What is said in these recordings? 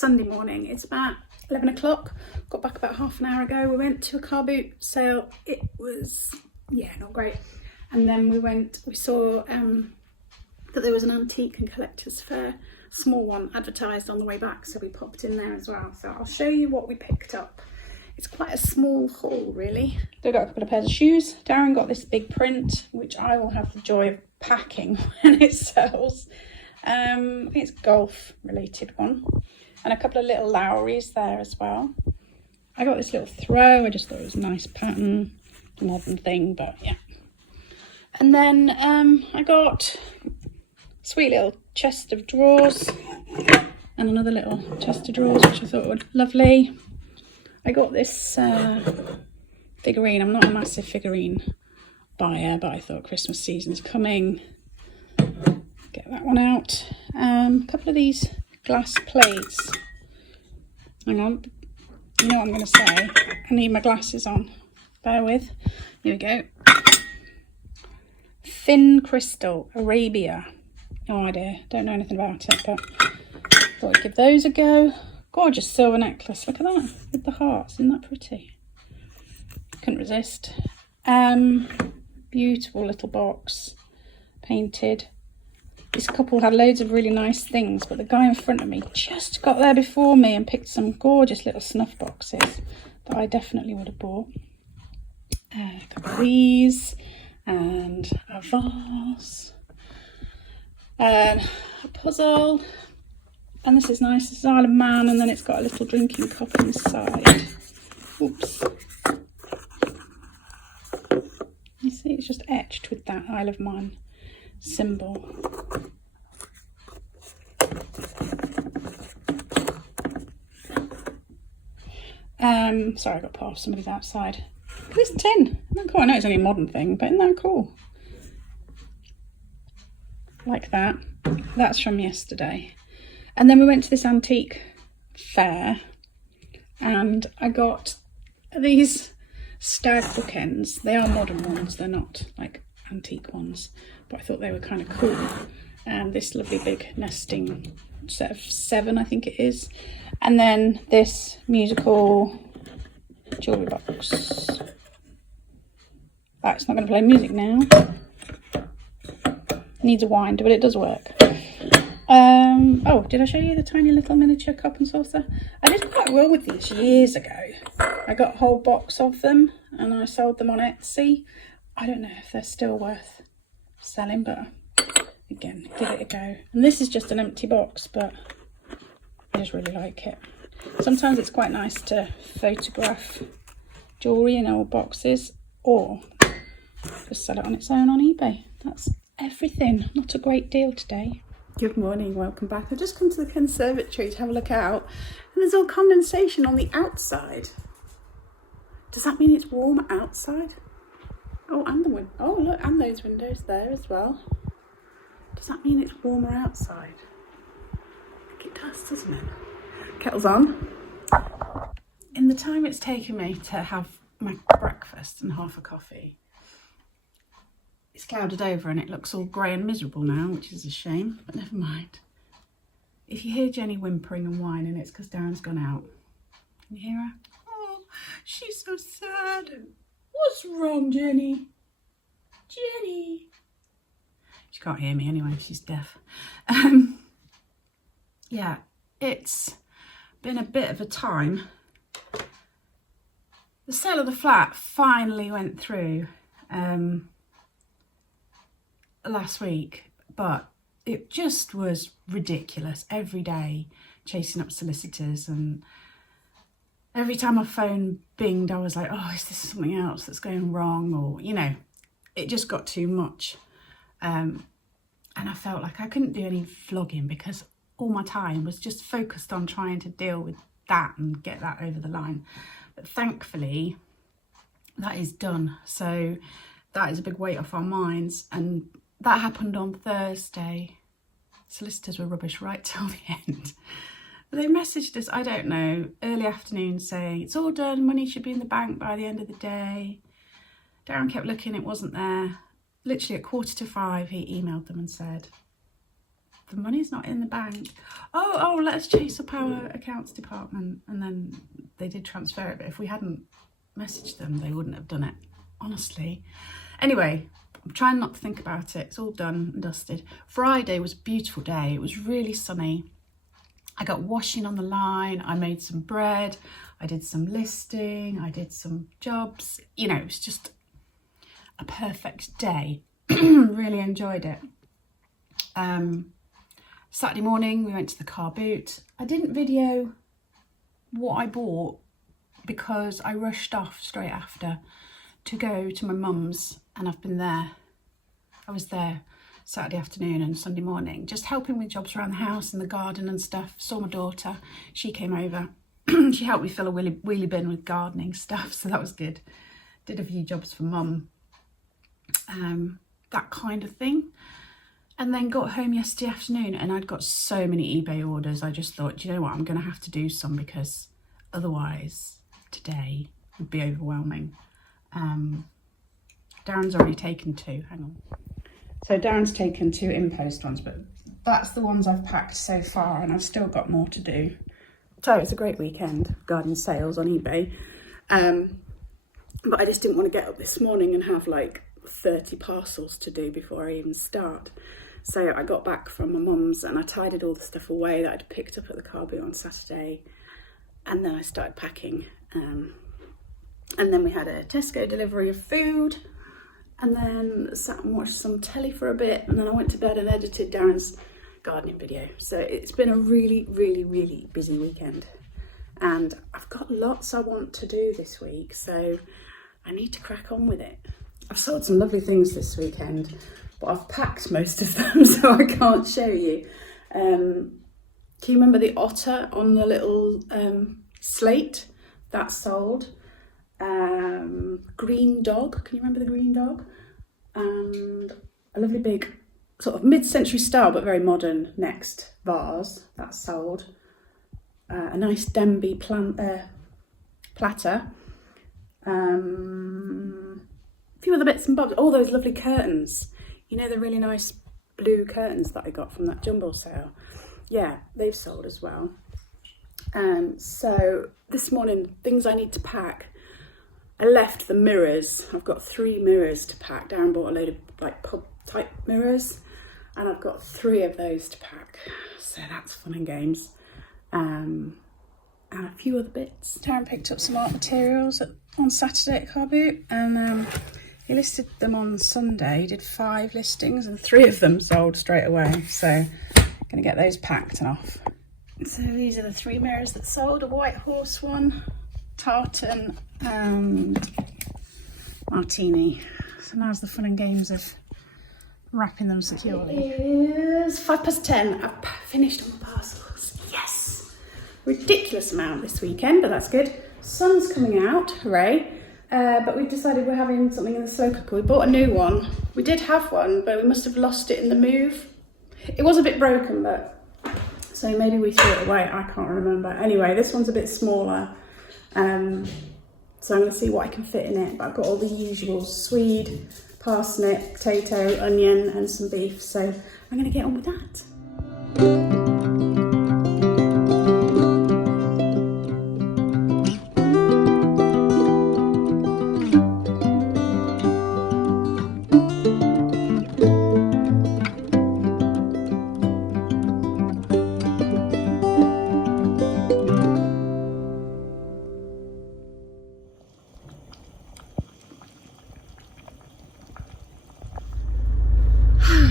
Sunday morning. It's about 11 o'clock. Got back about half an hour ago. We went to a car boot sale. It was, yeah, not great. And then we saw that there was an antique and collector's fair, small one, advertised on the way back. So we popped in there as well. So I'll show you what we picked up. It's quite a small haul, really. So I got a couple of pairs of shoes. Darren got this big print, which I will have the joy of packing when it sells. I think it's golf related one. And a couple of little Lowrys there as well. I got this little throw. I just thought it was a nice pattern, modern thing, but yeah. And then I got a sweet little chest of drawers and another little chest of drawers, which I thought were lovely. I got this figurine. I'm not a massive figurine buyer, but I thought Christmas season's coming. Get that one out. A couple of these glass plates. Hang on. You know what I'm going to say. I need my glasses on. Bear with. Here we go. Thin crystal, Arabia. No idea. Don't know anything about it, but thought I'd give those a go. Gorgeous silver necklace. Look at that. With the hearts. Isn't that pretty? Couldn't resist. Beautiful little box. Painted. This couple had loads of really nice things, but the guy in front of me just got there before me and picked some gorgeous little snuff boxes that I definitely would have bought. A couple of these, and a vase, and a puzzle, and this is nice. This is Isle of Man, and then it's got a little drinking cup inside. Oops. You see, it's just etched with that Isle of Man symbol. Sorry, I got put off somebody's outside. Look at this tin. Isn't that cool? I know it's only a modern thing, but isn't that cool? Like that. That's from yesterday. And then we went to this antique fair and I got these stag bookends. They are modern ones, they're not like antique ones, but I thought they were kind of cool. And this lovely big nesting set of 7, I think it is. And then this musical jewellery box. It's not going to play music now. Needs a wind, but it does work. Oh, did I show you the tiny little miniature cup and saucer? I did quite well with these years ago. I got a whole box of them and I sold them on Etsy. I don't know if they're still worth selling, but again, give it a go. And this is just an empty box, but I just really like it. Sometimes it's quite nice to photograph jewellery in old boxes or just sell it on its own on eBay. That's everything. Not a great deal today. Good morning, welcome back. I've just come to the conservatory to have a look out and there's all condensation on the outside. Does that mean it's warm outside? Oh, and the window. Oh, look, and those windows there as well. Does that mean it's warmer outside? I think it does, doesn't it? Kettle's on. In the time it's taken me to have my breakfast and half a coffee, it's clouded over and it looks all grey and miserable now, which is a shame, but never mind. If you hear Jenny whimpering and whining, it's because Darren's gone out. Can you hear her? Oh, she's so sad. What's wrong, Jenny? Jenny. She can't hear me anyway, she's deaf. Yeah, it's been a bit of a time. The sale of the flat finally went through last week, but it just was ridiculous. Every day chasing up solicitors, and every time my phone binged I was like, oh, is this something else that's going wrong, or you know, it just got too much. And I felt like I couldn't do any vlogging because all my time was just focused on trying to deal with that and get that over the line. But thankfully that is done, so that is a big weight off our minds. And that happened on Thursday. Solicitors were rubbish right till the end. They messaged us, I don't know, early afternoon saying it's all done, money should be in the bank by the end of the day. Darren kept looking, it wasn't there. Literally at 4:45 he emailed them and said, the money's not in the bank. Oh, let's chase up our accounts department. And then they did transfer it, but if we hadn't messaged them, they wouldn't have done it, honestly. Anyway, I'm trying not to think about it. It's all done and dusted. Friday was a beautiful day. It was really sunny. I got washing on the line. I made some bread. I did some listing. I did some jobs. You know, it was just a perfect day. Really enjoyed it. Saturday morning we went to the car boot. I didn't video what I bought because I rushed off straight after to go to my mum's, and I've been there. I was there Saturday afternoon and Sunday morning, just helping with jobs around the house and the garden and stuff. Saw my daughter, she came over. She helped me fill a wheelie bin with gardening stuff, so that was good. Did a few jobs for mum, that kind of thing. And then got home yesterday afternoon and I'd got so many eBay orders. I just thought, do you know what, I'm going to have to do some because otherwise today would be overwhelming. Darren's already taken 2, hang on. So Darren's taken 2 InPost ones, but that's the ones I've packed so far and I've still got more to do. So it's a great weekend, garden sales on eBay. But I just didn't want to get up this morning and have like 30 parcels to do before I even start. So I got back from my mum's and I tidied all the stuff away that I'd picked up at the car boot on Saturday. And then I started packing. And then we had a Tesco delivery of food. And then sat and watched some telly for a bit. And then I went to bed and edited Darren's gardening video. So it's been a really, really, really busy weekend. And I've got lots I want to do this week. So I need to crack on with it. I've sold some lovely things this weekend, but I've packed most of them, so I can't show you. Can you remember the otter on the little slate? That's sold. Green dog, can you remember the green dog? And a lovely big sort of mid-century style, but very modern next vase. That's sold. A nice Denby platter. A few other bits and bobs. All those lovely curtains. You know, the really nice blue curtains that I got from that jumble sale. Yeah, they've sold as well. So this morning, things I need to pack. I left the mirrors. I've got 3 mirrors to pack. Darren bought a load of like pub type mirrors and I've got 3 of those to pack. So that's fun and games. And a few other bits. Darren picked up some art materials on Saturday at car boot and he listed them on Sunday. He did 5 listings and 3 of them sold straight away. So I'm going to get those packed and off. So these are the 3 mirrors that sold. A white horse one, tartan and martini. So now's the fun and games of wrapping them securely. It is 10:05. I've finished all the parcels. Yes! Ridiculous amount this weekend, but that's good. Sun's coming out, hooray. But we've decided we're having something in the slow cooker. We bought a new one. We did have one, but we must have lost it in the move. It was a bit broken, but so maybe we threw it away. I can't remember. Anyway, this one's a bit smaller. So I'm going to see what I can fit in it. But I've got all the usual swede, parsnip, potato, onion, and some beef. So I'm going to get on with that.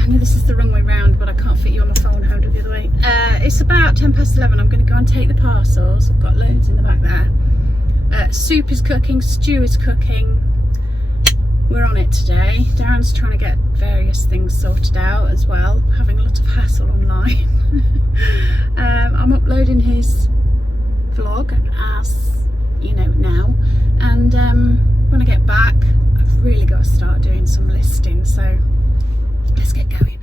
This is the wrong way round, but I can't fit you on my phone holder the other way. It's about 11:10. I'm going to go and take the parcels. I've got loads in the back there. Soup is cooking, stew is cooking. We're on it today. Darren's trying to get various things sorted out as well, having a lot of hassle online. I'm uploading his vlog as you know now, and when I get back I've really got to start doing some listing, so let's get going.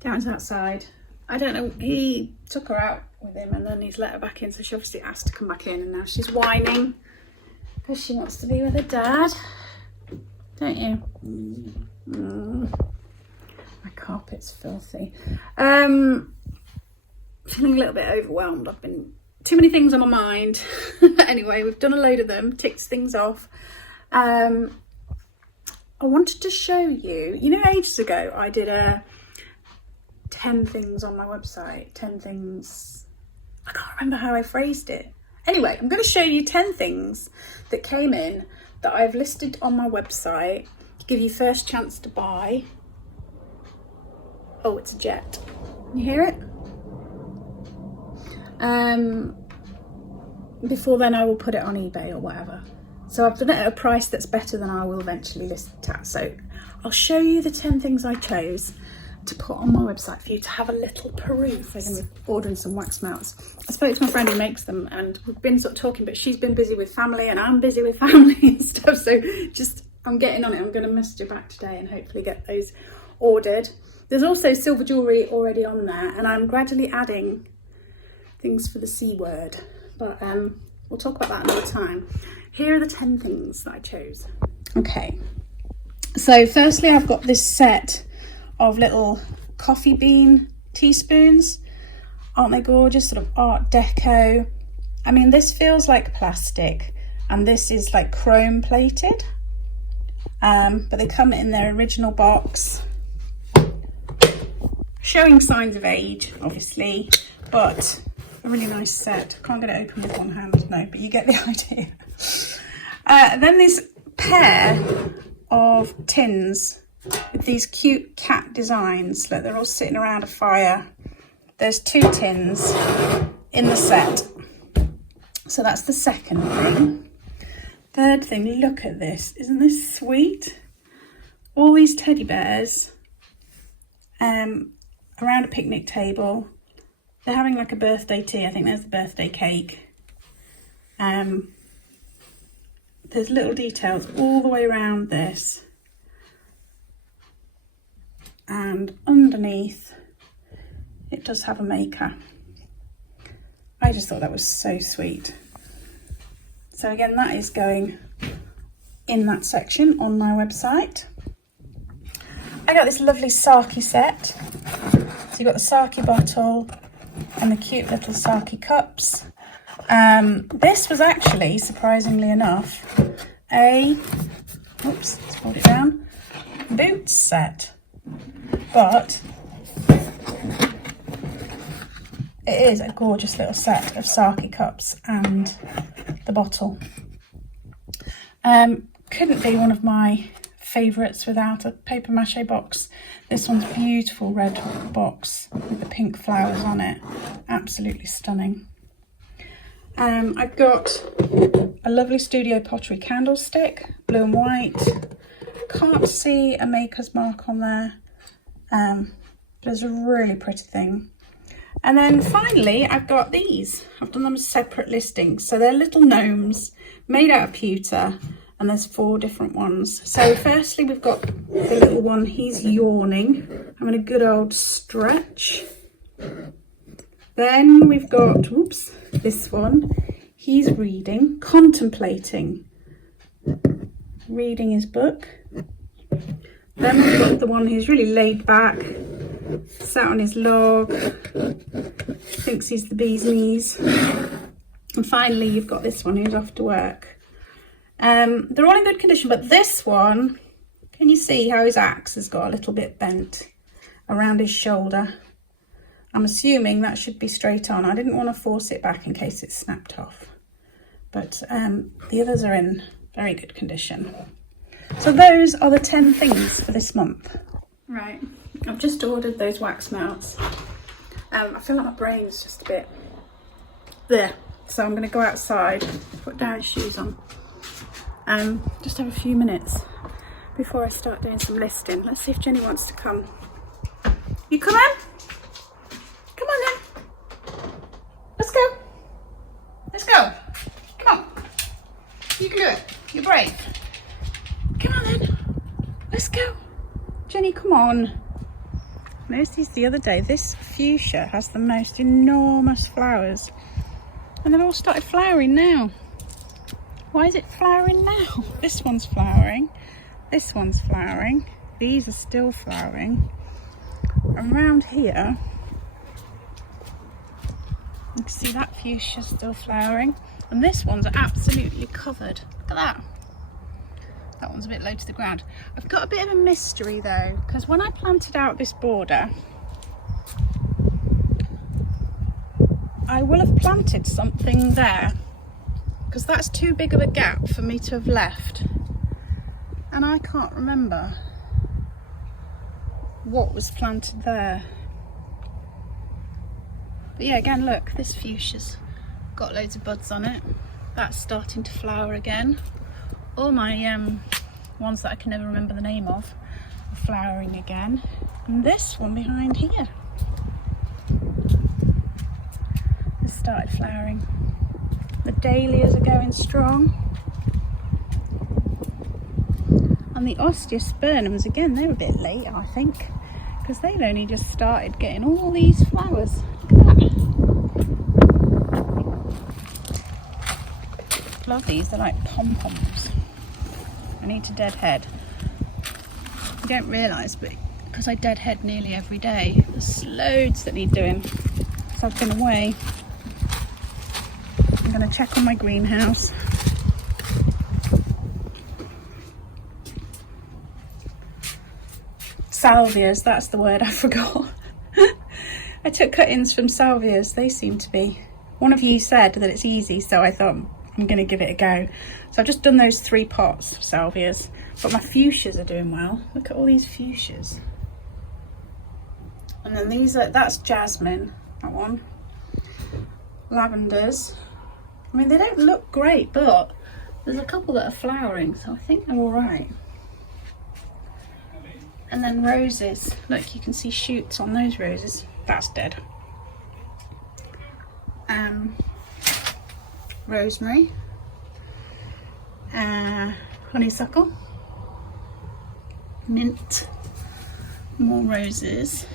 Darren's outside. I don't know, he took her out with him and then he's let her back in, so she obviously asked to come back in, and now she's whining because she wants to be with her dad, don't you? My carpet's filthy. Feeling a little bit overwhelmed. I've been too many things on my mind. Anyway, we've done a load of them, ticked things off. I wanted to show you, you know, ages ago I did 10 things on my website, 10 things, I can't remember how I phrased it. Anyway, I'm going to show you 10 things that came in that I've listed on my website to give you first chance to buy. Oh, it's a jet. Can you hear it? Before then I will put it on eBay or whatever. So I've done it at a price that's better than I will eventually list it at. So I'll show you the 10 things I chose to put on my website for you to have a little peruse. I'm going to be ordering some wax melts. I spoke to my friend who makes them and we've been sort of talking, but she's been busy with family and I'm busy with family and stuff. So just, I'm getting on it. I'm going to message her back today and hopefully get those ordered. There's also silver jewellery already on there and I'm gradually adding things for the C word. But we'll talk about that another time. Here are the 10 things that I chose. Okay. So firstly, I've got this set of little coffee bean teaspoons. Aren't they gorgeous? Sort of art deco. I mean, this feels like plastic and this is like chrome plated, but they come in their original box, showing signs of age obviously, but a really nice set. Can't get it open with one hand, no, but you get the idea. Then this pair of tins with these cute cat designs. Look, they're all sitting around a fire. There's 2 tins in the set. So that's the second thing. Third thing, look at this. Isn't this sweet? All these teddy bears around a picnic table. They're having like a birthday tea. I think there's the birthday cake. There's little details all the way around this. And underneath it does have a maker. I just thought that was so sweet. So again, that is going in that section on my website. I got this lovely sake set. So you've got the sake bottle and the cute little sake cups. This was actually, surprisingly enough, oops, let's hold it down, boots set. But it is a gorgeous little set of sake cups and the bottle. Couldn't be one of my favourites without a paper mache box. This one's a beautiful red box with the pink flowers on it. Absolutely stunning. I've got a lovely Studio Pottery candlestick, blue and white. Can't see a maker's mark on there. But it's a really pretty thing. And then finally, I've got these. I've done them as separate listings. So they're little gnomes made out of pewter, and there's 4 different ones. So firstly, we've got the little one, he's yawning, having a good old stretch. Then we've got, whoops, this one, he's reading, contemplating, reading his book. Then we've got the one who's really laid back, sat on his log, thinks he's the bee's knees. And finally, you've got this one who's off to work. They're all in good condition, but this one, can you see how his axe has got a little bit bent around his shoulder? I'm assuming that should be straight on. I didn't want to force it back in case it snapped off. But the others are in very good condition. So those are the 10 things for this month. Right, I've just ordered those wax melts. I feel like my brain's just a bit there. So I'm going to go outside, put Darren's shoes on. Just have a few minutes before I start doing some listing. Let's see if Jenny wants to come. You come in? Come on then. Let's go. Let's go. Come on. You can do it. You're brave. Come on then. Let's go. Jenny, come on. I noticed these the other day. This fuchsia has the most enormous flowers. And they've all started flowering now. Why is it flowering now? This one's flowering. This one's flowering. these are still flowering. Around here, you can see that fuchsia still flowering, and this one's absolutely covered. Look at that. That one's a bit low to the ground. I've got a bit of a mystery though, because when I planted out this border, I will have planted something there, because that's too big of a gap for me to have left, and I can't remember what was planted there. But yeah, again, look, this fuchsia's got loads of buds on it. That's starting to flower again. All my ones that I can never remember the name of are flowering again, and this one behind here started flowering. The dahlias are going strong, and the osteospermums, again, they're a bit late, I think, because they've only just started getting all these flowers. Look at that. Love these, they're like pom-poms. I need to deadhead. I don't realise, but because I deadhead nearly every day, there's loads that need doing. So I've been away. I'm going to check on my greenhouse. Salvias, that's the word I forgot. I took cuttings from salvias. They seem to be, one of you said that it's easy, so I thought I'm going to give it a go. So I've just done those 3 pots of salvias, but my fuchsias are doing well. Look at all these fuchsias. And then these are, that's jasmine, that one. Lavenders. I mean, they don't look great, but there's a couple that are flowering, so I think they're all right. And then roses. Look, you can see shoots on those roses. That's dead. Rosemary. Honeysuckle. Mint. More roses.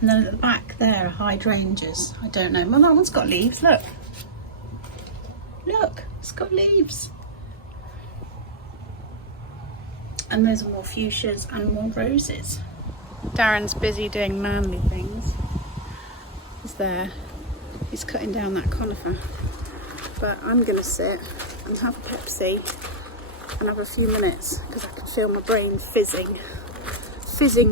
And then at the back there are hydrangeas. I don't know. Well, that one's got leaves. Look. Look, it's got leaves. And there's more fuchsias and more roses. Darren's busy doing manly things. He's there. He's cutting down that conifer. But I'm going to sit and have a Pepsi and have a few minutes, because I can feel my brain fizzing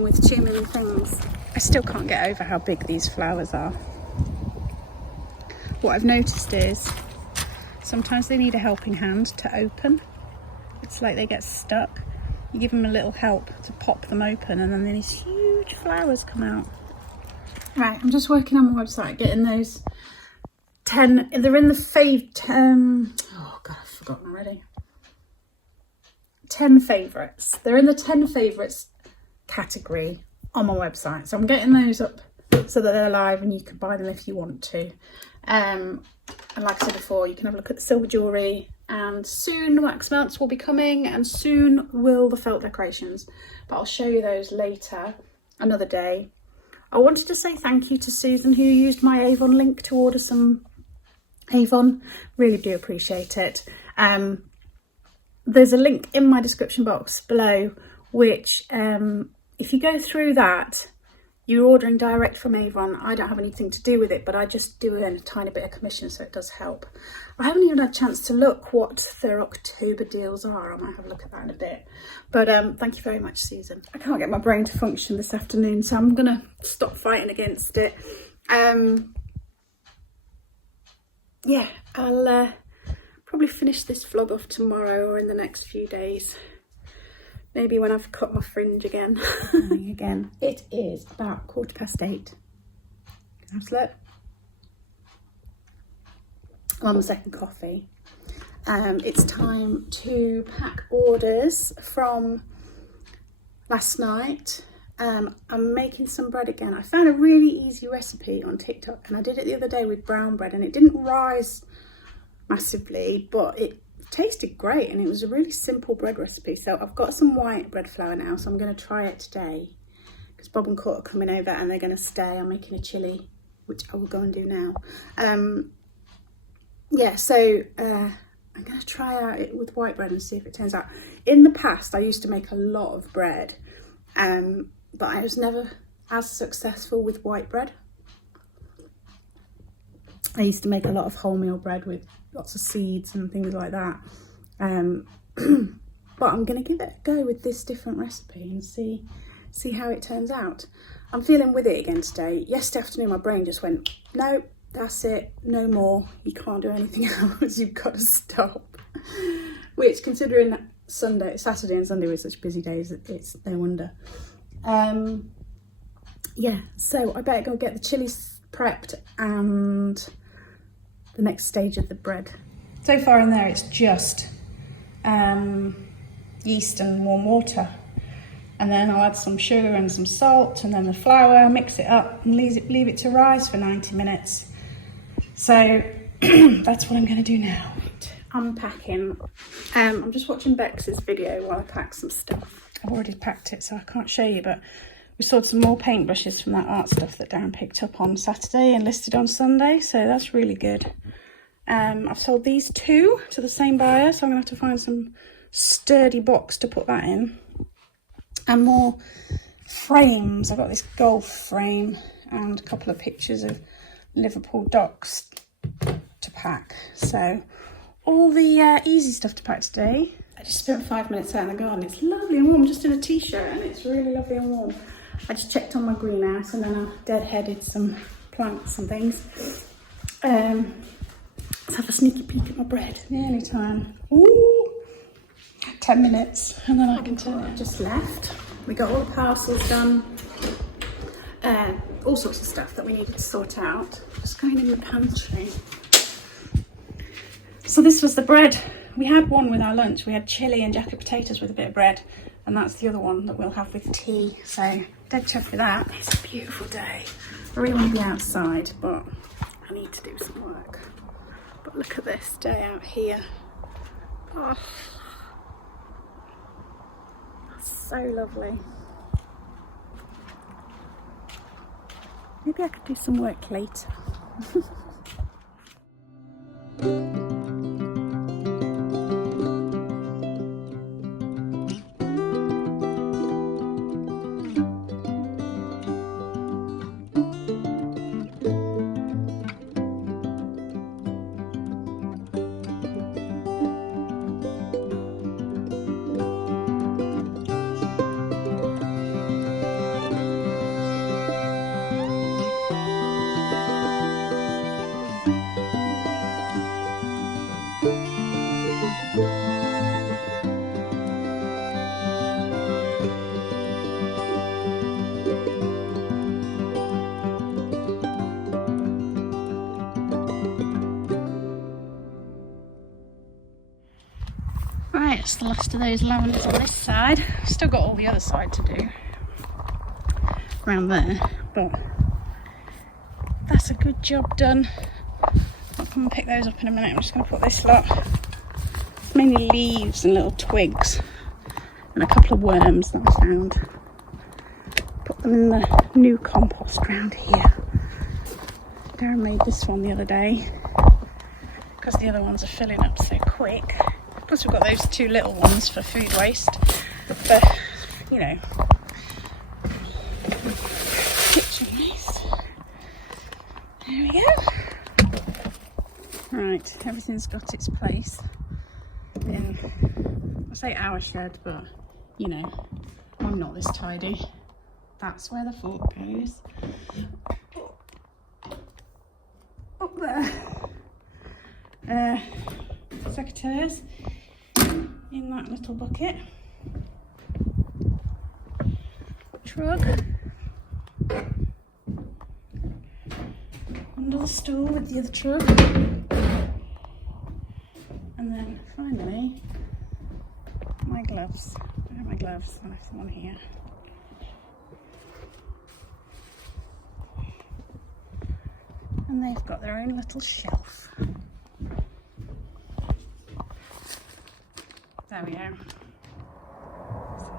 with too many things. I still can't get over how big these flowers are. What I've noticed is sometimes they need a helping hand to open. It's like they get stuck. You give them a little help to pop them open, and then these huge flowers come out. Right, I'm just working on my website, getting those 10, they're in the oh God, I've forgotten already. 10 favourites. They're in the 10 favourites category on my website. So I'm getting those up so that they're live and you can buy them if you want to. And like I said before, you can have a look at the silver jewellery, and soon the wax melts will be coming, and soon will the felt decorations, but I'll show you those later, another day. I wanted to say thank you to Susan, who used my Avon link to order some Avon. Really do appreciate it. There's a link in my description box below, which if you go through that, you're ordering direct from Avon. I don't have anything to do with it, but I just do a tiny bit of commission, so it does help. I haven't even had a chance to look what their October deals are. I might have a look at that in a bit. But thank you very much, Susan. I can't get my brain to function this afternoon, so I'm going to stop fighting against it. Yeah, I'll probably finish this vlog off tomorrow or in the next few days. Maybe when I've cut my fringe again. Again. It is about 8:15. Have a look. I'm on the second coffee. It's time to pack orders from last night. I'm making some bread again. I found a really easy recipe on TikTok, and I did it the other day with brown bread, and it didn't rise massively, but it tasted great, and it was a really simple bread recipe. So I've got some white bread flour now, so I'm going to try it today, because Bob and Court are coming over and they're going to stay. I'm making a chilli, which I will go and do now. Yeah, so I'm going to try out it with white bread and see if it turns out. In the past, I used to make a lot of bread, but I was never as successful with white bread. I used to make a lot of wholemeal bread with lots of seeds and things like that. But I'm going to give it a go with this different recipe and see how it turns out. I'm feeling with it again today. Yesterday afternoon, my brain just went, no, that's it, no more. You can't do anything else. You've got to stop. Which, considering Saturday and Sunday were such busy days, it's no wonder. Yeah, so I better go get the chilies prepped and the next stage of the bread. So far in there, it's just yeast and warm water. And then I'll add some sugar and some salt and then the flour, mix it up and leave it to rise for 90 minutes. So that's what I'm going to do now. Unpacking. I'm just watching Bex's video while I pack some stuff. I've already packed it so I can't show you, but we sold some more paintbrushes from that art stuff that Darren picked up on Saturday and listed on Sunday, so that's really good. I've sold these 2 to the same buyer, so I'm going to have to find some sturdy box to put that in. And more frames. I've got this golf frame and a couple of pictures of Liverpool docks to pack. So all the easy stuff to pack today. I just spent 5 minutes out in the garden. It's lovely and warm, just in a t-shirt, and it's really lovely and warm. I just checked on my greenhouse and then I deadheaded some plants and things. Let's have a sneaky peek at my bread. Nearly time. Ooh, 10 minutes and then I can turn it. Just left. We got all the parcels done. All sorts of stuff that we needed to sort out. Just going in the pantry. So this was the bread. We had one with our lunch. We had chilli and jacket potatoes with a bit of bread, and that's the other one that we'll have with tea. So dead chuffed with that. It's a beautiful day. I really want to be outside, but I need to do some work. But look at this day out here. Oh, so lovely. Maybe I could do some work later. Right, it's the last of those lavenders on this side. Still got all the other side to do around there, but that's a good job done. I'll come and pick those up in a minute. I'm just going to put this lot. It's mainly leaves and little twigs and a couple of worms that I found. Put them in the new compost round here. Darren made this one the other day because the other ones are filling up so quick. Plus we've got those 2 little ones for food waste, but you know, kitchen waste. There we go. Right, everything's got its place in, I say our shed, but you know, I'm not this tidy. That's where the fork goes. Up there. Secateurs in that little bucket. Trug under the stool with the other trug, and then finally my gloves. Where are my gloves? I left them on here. And they've got their own little shelf. There we go.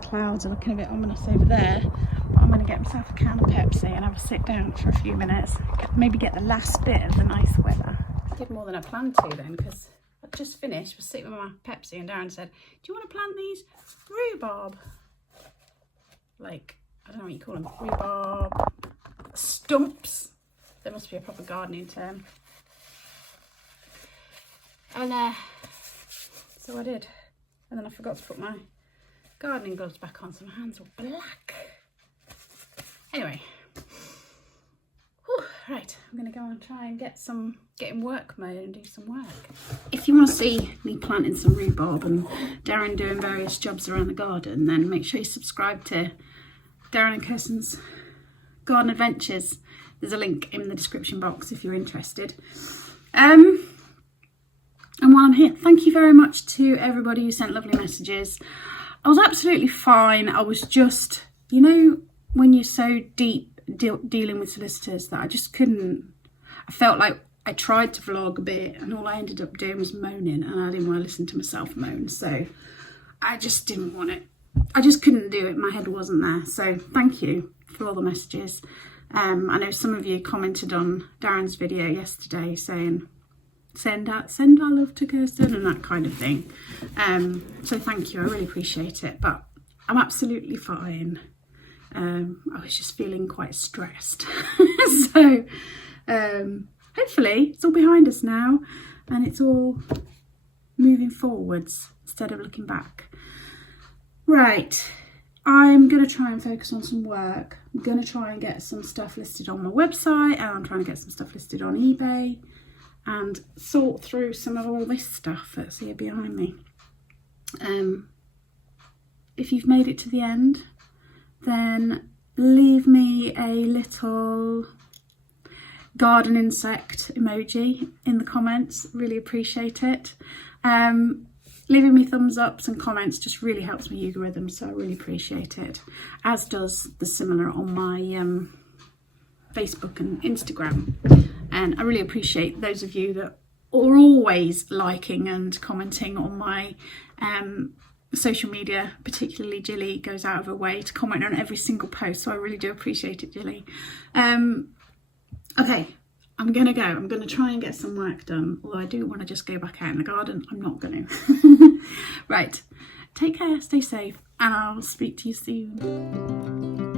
The clouds are looking a bit ominous over there, but I'm going to get myself a can of Pepsi and have a sit down for a few minutes. Maybe get the last bit of the nice weather. I did more than I planned to then, because I just finished, was sitting with my Pepsi, and Darren said, do you want to plant these rhubarb, like, I don't know what you call them, rhubarb stumps? There must be a proper gardening term. And so I did. And then I forgot to put my gardening gloves back on, so my hands were black. Anyway. Whew, right, I'm going to go and try and get in work mode and do some work. If you want to see me planting some rhubarb and Darren doing various jobs around the garden, then make sure you subscribe to Darren and Kirsten's Garden Adventures. There's a link in the description box if you're interested. And while I'm here, thank you very much to everybody who sent lovely messages. I was absolutely fine. I was just, you know, when you're so deep dealing with solicitors that I just couldn't. I felt like I tried to vlog a bit and all I ended up doing was moaning, and I didn't want to listen to myself moan, so I just didn't want it. I just couldn't do it. My head wasn't there. So thank you for all the messages. I know some of you commented on Darren's video yesterday saying send our love to Kirsten and that kind of thing. So thank you, I really appreciate it. But I'm absolutely fine. I was just feeling quite stressed. So hopefully it's all behind us now and it's all moving forwards instead of looking back. Right, I'm going to try and focus on some work. I'm going to try and get some stuff listed on my website, and I'm trying to get some stuff listed on eBay and sort through some of all this stuff that's here behind me. If you've made it to the end, then leave me a little garden insect emoji in the comments. Really appreciate it. Leaving me thumbs ups and comments just really helps my algorithm, so I really appreciate it, as does the similar on my Facebook and Instagram. And I really appreciate those of you that are always liking and commenting on my social media, particularly Jilly goes out of her way to comment on every single post, so I really do appreciate it, Jilly. Okay, I'm gonna go. I'm gonna try and get some work done, although I do want to just go back out in the garden. I'm not gonna. Right, take care, stay safe, and I'll speak to you soon.